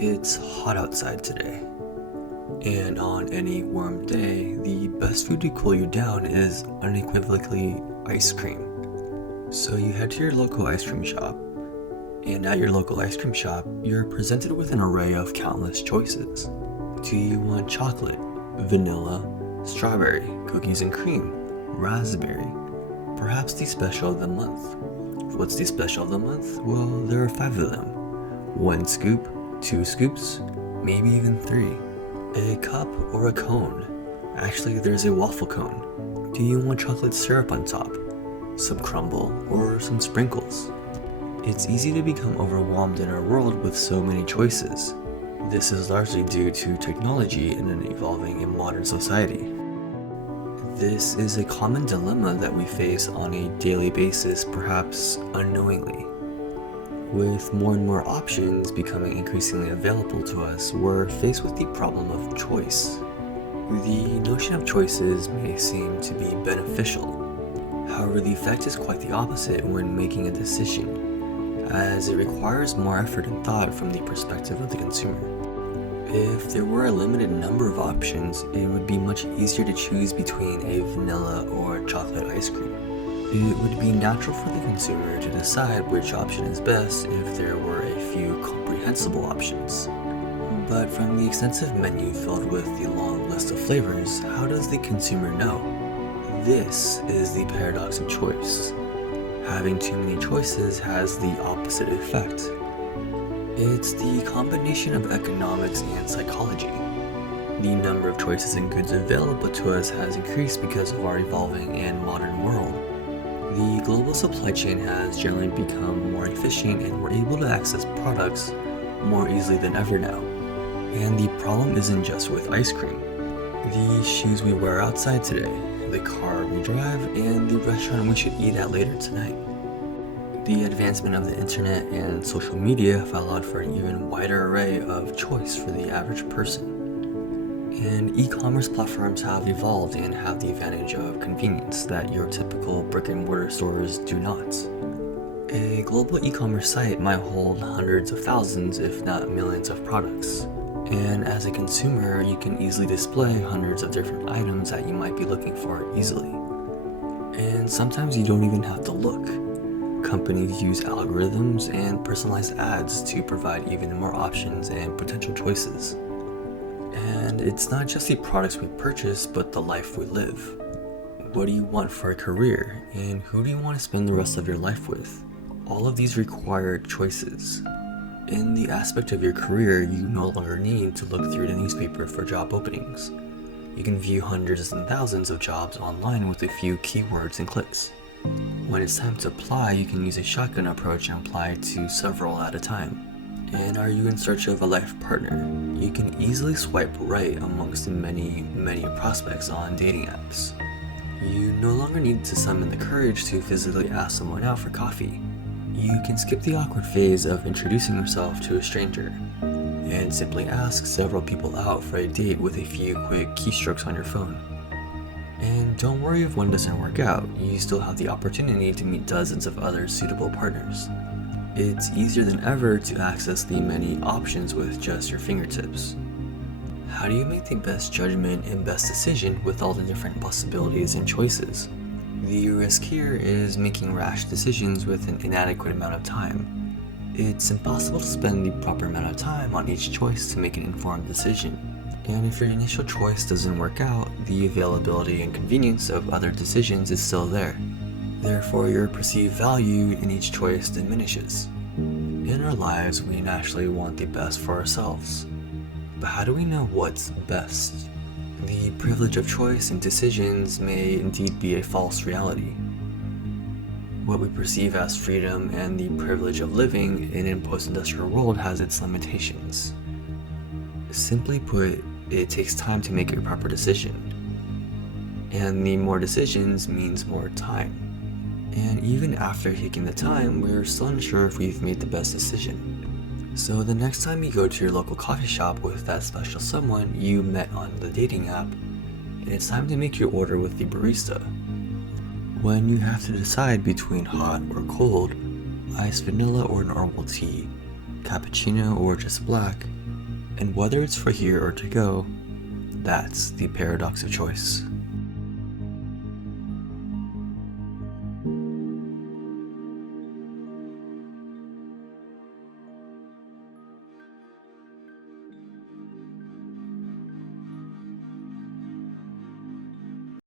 It's hot outside today, and on any warm day, the best food to cool you down is unequivocally ice cream. So you head to your local ice cream shop, and at your local ice cream shop, you're presented with an array of countless choices. Do you want chocolate, vanilla, strawberry, cookies and cream, raspberry, perhaps the special of the month? What's the special of the month? Well, there are 5 of them. 1 scoop, 2 scoops, maybe even 3. A cup or a cone. Actually, there's a waffle cone. Do you want chocolate syrup on top, some crumble, or some sprinkles? It's easy to become overwhelmed in our world with so many choices. This is largely due to technology in an evolving and modern society. This is a common dilemma that we face on a daily basis, perhaps unknowingly. With more and more options becoming increasingly available to us, we're faced with the problem of choice. The notion of choices may seem to be beneficial. However, the effect is quite the opposite when making a decision, as it requires more effort and thought from the perspective of the consumer. If there were a limited number of options, it would be much easier to choose between a vanilla or chocolate ice cream. It would be natural for the consumer to decide which option is best if there were a few comprehensible options. But from the extensive menu filled with the long list of flavors, how does the consumer know? This is the paradox of choice. Having too many choices has the opposite effect. It's the combination of economics and psychology. The number of choices and goods available to us has increased because of our evolving and modern world. The global supply chain has generally become more efficient, and we're able to access products more easily than ever now. And the problem isn't just with ice cream. The shoes we wear outside today, the car we drive, and the restaurant we should eat at later tonight. The advancement of the internet and social media have allowed for an even wider array of choice for the average person. And e-commerce platforms have evolved and have the advantage of convenience that your typical brick-and-mortar stores do not. A global e-commerce site might hold hundreds of thousands, if not millions of products. And as a consumer, you can easily display hundreds of different items that you might be looking for easily. And sometimes you don't even have to look. Companies use algorithms and personalized ads to provide even more options and potential choices. And it's not just the products we purchase, but the life we live. What do you want for a career, and who do you want to spend the rest of your life with? All of these require choices. In the aspect of your career, you no longer need to look through the newspaper for job openings. You can view hundreds and thousands of jobs online with a few keywords and clicks. When it's time to apply, you can use a shotgun approach and apply to several at a time. And are you in search of a life partner? You can easily swipe right amongst the many prospects on dating apps. You no longer need to summon the courage to physically ask someone out for coffee. You can skip the awkward phase of introducing yourself to a stranger and simply ask several people out for a date with a few quick keystrokes on your phone. And don't worry if one doesn't work out, you still have the opportunity to meet dozens of other suitable partners. It's easier than ever to access the many options with just your fingertips. How do you make the best judgment and best decision with all the different possibilities and choices? The risk here is making rash decisions with an inadequate amount of time. It's impossible to spend the proper amount of time on each choice to make an informed decision. And if your initial choice doesn't work out, the availability and convenience of other decisions is still there. Therefore, your perceived value in each choice diminishes. In our lives, we naturally want the best for ourselves. But how do we know what's best? The privilege of choice and decisions may indeed be a false reality. What we perceive as freedom and the privilege of living in a post-industrial world has its limitations. Simply put, it takes time to make a proper decision. And the more decisions means more time. And even after taking the time, we're still unsure if we've made the best decision. So the next time you go to your local coffee shop with that special someone you met on the dating app, and it's time to make your order with the barista. When you have to decide between hot or cold, iced vanilla or normal tea, cappuccino or just black, And whether it's for here or to go, that's the paradox of choice.